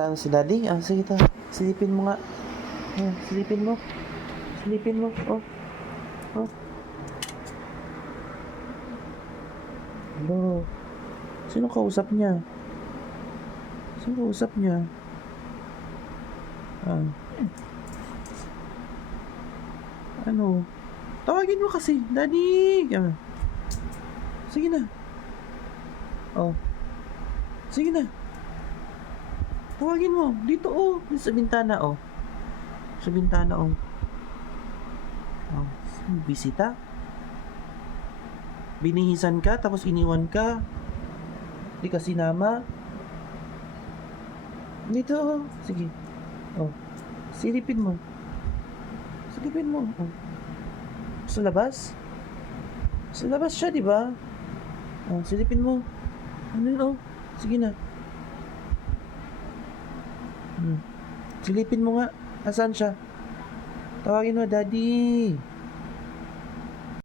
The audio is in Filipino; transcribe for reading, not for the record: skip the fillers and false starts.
Punta na si daddy. Sige ta. Silipin mo nga. Silipin mo. Silipin mo. Oh. Hello. Sino kausap niya? Ano? Tawagin mo kasi. Daddy! Sige na. Oh. Sige na. Tawagin mo. Dito Dito sa bintana Sa bintana bisita? Binihisan ka tapos iniwan ka. Di ka sinama. Dito Sige. Silipin mo. Sa labas? Sa labas siya, di ba? Silipin mo. Sige na. Silipin mo nga. Asan siya? Tawagin mo, daddy.